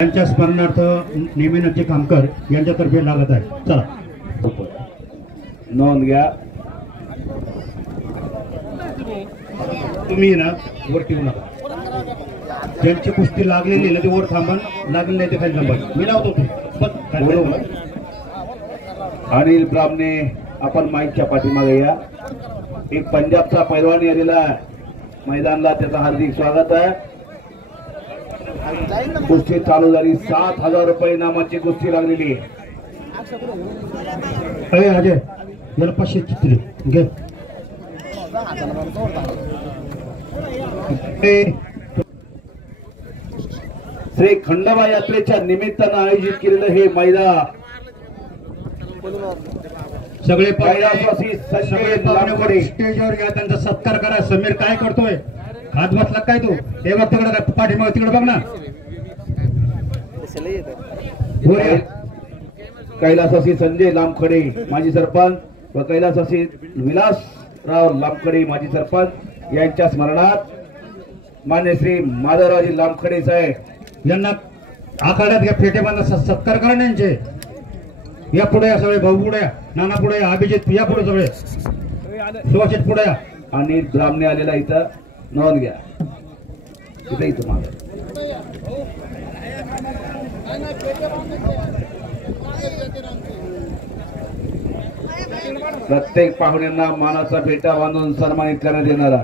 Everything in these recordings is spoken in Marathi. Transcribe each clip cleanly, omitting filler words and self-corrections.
त्यांच्या स्मरणार्थ नेमिनाचे कामकर यांच्यातर्फे लागत आहे. चला नोंद घ्या. तुम्ही ना वर ठेवू नका. ज्यांची कुस्ती लागलेली ना ते वर थांबन, लागली नाही ते खाली थांबन. मी लावतो ते बरोबर. अनिल ब्राह्मणे आपण माईकच्या पाठीमागे या. एक पंजाबचा पैलवान आलेला मैदानला, त्याचं हार्दिक स्वागत आहे. कुस्ती चालू झाली. 7,000 रुपये इनामाची कुस्ती लागलेली. अरे अजय याला 500 चित्रे घे. श्री खंडोबा यात्रेच्या निमित्तानं आयोजित केलेलं हे मैदान सगळे सगळे स्टेजवर या, त्यांचा सत्कार करा. समीर काय करतोय? हात बसला काय तू? हे बघ तिकडे पाठीमागे, तिकडे बघ ना. कैलासवासी संजय लामखडे माजी सरपंच व कैलासवासी विलासराव लामखडे माजी सरपंच यांच्या स्मरणार्थ मान्य श्री माधवरावजी लामखडे साहेब यांना आखाड्यात घ्या. फेटेबांना सत्कार करा यांचे. या पुढे या सगळे. भाऊ पुढे या, नाना पुढे या, अभिजित या पुढे सगळे, सुभाषित पुढे या. आणि ब्राह्मणे आलेला इथं नोंद घ्या. इथं मागे प्रत्येक पाहुण्यांना मानाचा फेटा बांधून सन्मानित करण्यात येणारा.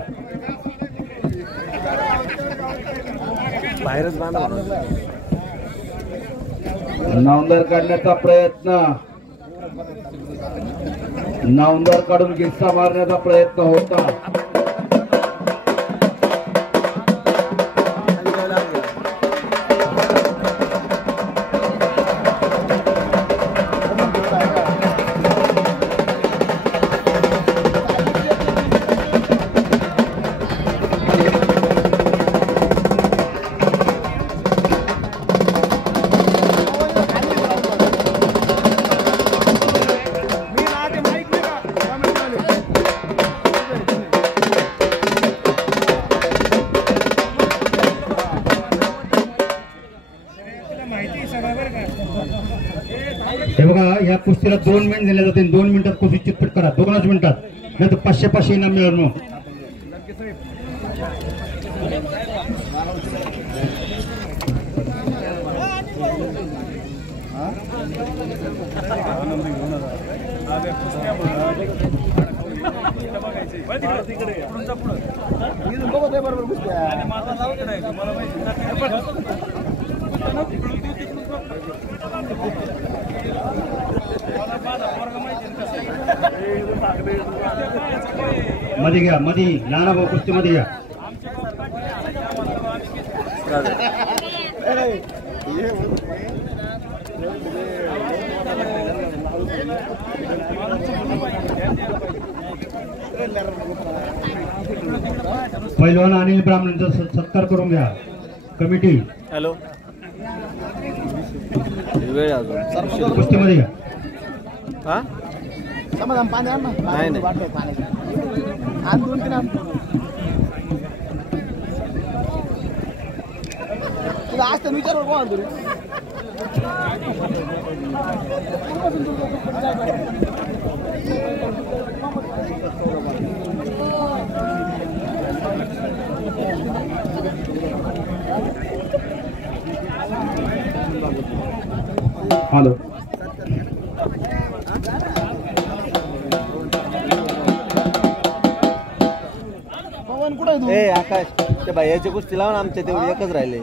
नावंदर काढण्याचा प्रयत्न, नावंदर काढून गिस्सा मारण्याचा प्रयत्न होता. हे बघा, या कुस्तीला 2 मिनिट दिले जाते. 2 मिनिटात कुस्ती चितपट करा. 2च मिनिटात, नाही तर 500 इनाम मिळणार. मग मध्ये घ्या, मध्ये नाना भाऊ कुस्ती मध्ये घ्या. पैलवान अनिल ब्राह्मणेंचा सत्कार करून घ्या. कमिटी हॅलो कुस्ती मध्ये घ्या. हा नाही नाही विचार कोण हॅलो ए आकाश, ते बाह्याची कुस्ती लावून आमच्या तेवढी एकच राहिले.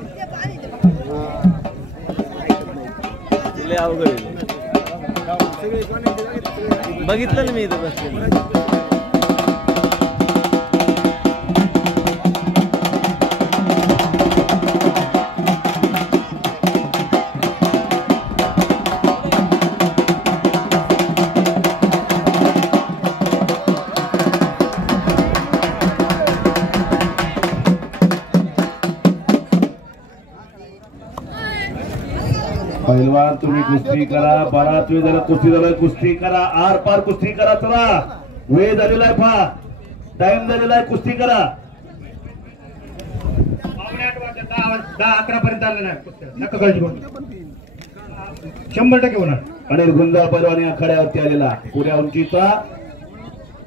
अवघड बघितलं ना मी इथं बसले. पहिलवान तुम्ही कुस्ती करा. बराच वेळ झाला कुस्ती झाला. कुस्ती करा, आर पार कुस्ती करा. चला, वेळ झालेला आहे, फार टाइम झालेला आहे. कुस्ती करा. 10-11 पर्यंत आलं नाही कुस्त्या. नका काळजी करू. 100% होणार. अनिल गुंजाळ पैलवान या आखाड्यावरती आलेला पुऱ्या उंचीचा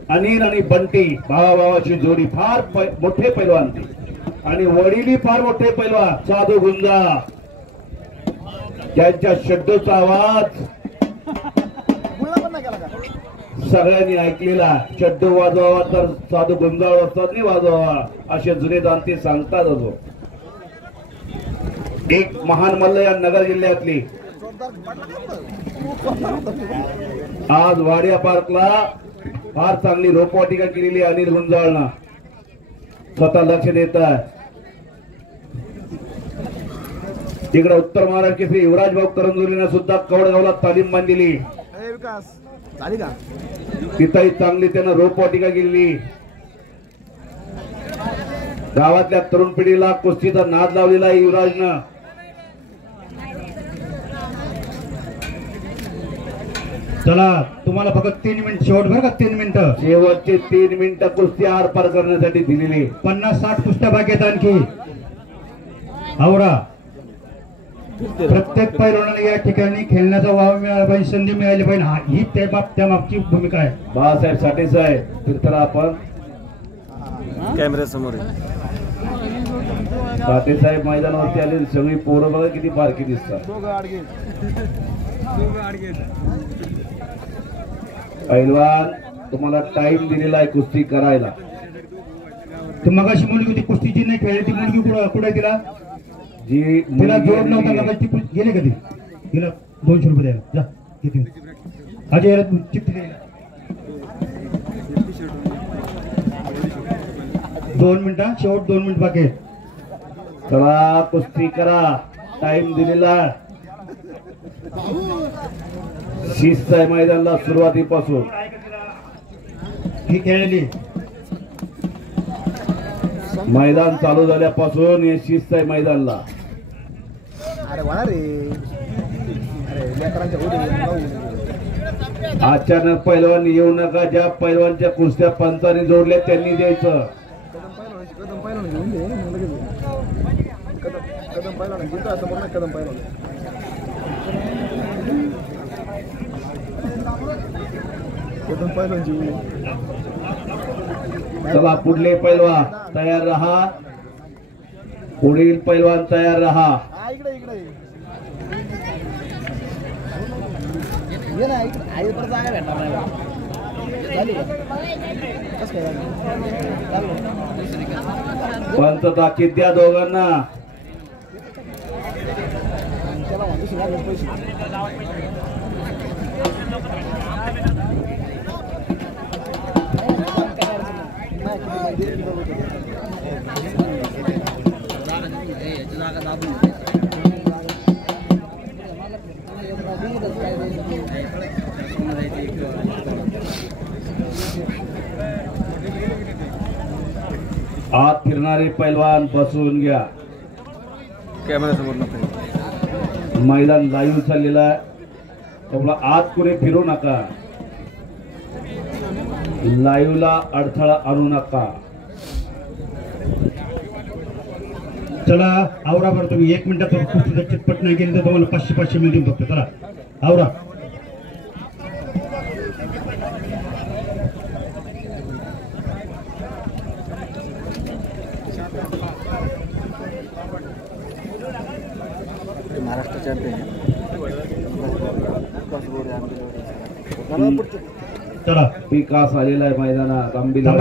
अनिल आणि बंटी भावाभावाची जोडी फार मोठे पैलवान आणि वडीलही फार मोठे पैलवान साधू गुंजाळ ज्यांच्या शब्दोचा आवाज गुळा पण नाही केला का? सगळ्यांनी ऐकलेला. शब्द वाजवावा तर साधू गुंजाळ असताना वाजवावा असे जुने जाणते सांगतात. असो एक महान मल्ल या नगर जिल्ह्यातली आज वाडिया पार्कला फार चांगली रोपवाटिका केलेली अनिल गुंजाळनं स्वतः लक्ष देत आहे. तिकडे उत्तर महाराष्ट्र श्री युवराज भाऊ करंजुलीनं सुद्धा कवडगावला तालीम बांधलेली. ए विकास झाली का? तिथंही चांगली त्यानं रोपवाटिका केलेली. गावातल्या तरुण पिढीला कुस्तीचा नाद लावलेला आहे युवराजनं. चला तुम्हाला फक्त 3 मिनिट शेवट बरं का. 3 मिनिटं. शेवटचे 3 मिनिटं कुस्ती आर पार करण्यासाठी दिलेली. 50-60 कुस्त्या बाकी आहेत आणखी. आवरा. प्रत्येक पैलवानाला या ठिकाणी खेळण्याचा वाव मिळाला पाहिजे, संधी मिळाली पाहिजे. ही त्या मागची भूमिका आहे. बाळासाहेब साठे साहेब फिरताना आपण कॅमेरा समोर साठे साहेब मैदानावरती आले. सगळी पोरं बघा किती बारकी दिसतात. पैलवान तुम्हाला टाइम दिलेला आहे कुस्ती करायला. ती मगाशी मुलगी होती कुस्तीची नाही खेळली ती मुलगी कुठे तिला जी तिला जोड नव्हता मगाशी ती गेली कधी तिला 200 रुपये द्यायला जा किती अजय चिठ्ठी द्यायला. 2 मिनिटं शेवट 2 मिनिट बाकी आहेत. चला कुस्ती करा. टाइम दिलेला शिस्त आहे मैदानाला सुरुवातीपासून. ही खेळली मैदान चालू झाल्यापासून हे शिस्त आहे मैदानाला. अरे वा रे. अरे लेकरांच्या होडी अचानक पैलवान येऊ नका. ज्या पैलवानच्या कुस्त्या पंचाने जोडल्या त्यांनी द्यायचं. कदम पाहिलं घेऊन दे मग लगेच कदम पाहिला ना जिंकता समोर नाही कदम पाहिला. कदम पाहिलं जीव. चला पुढले पैलवान तयार रहा. पुढील पैलवान तयार रहा. हा इकडे इकडे ये ना इकडे आई पर जागा भेटणार नाही बा. झाली का? कसं काय झालं? पंच ताकीद द्या दोघांना. त्याला म्हणतो लागले पैसे. आत फिरणारे पैलवान बसवून घ्या. कॅमेरा समोर नको. मैदान लाईव्ह चाललेलं आहे त्यामुळे आत कुणी फिरू नका. लाईव्हला अडथळा आणू नका. चला आवरा बरं तुम्ही. 1 मिनिटात कुस्तीचं चिटपट नाही केली तर तुम्हाला 500 मिळतील फक्त. चला आवरा. महाराष्ट्र चॅम्पियन चला विकास आलेला आहे मैदानात आंबीला.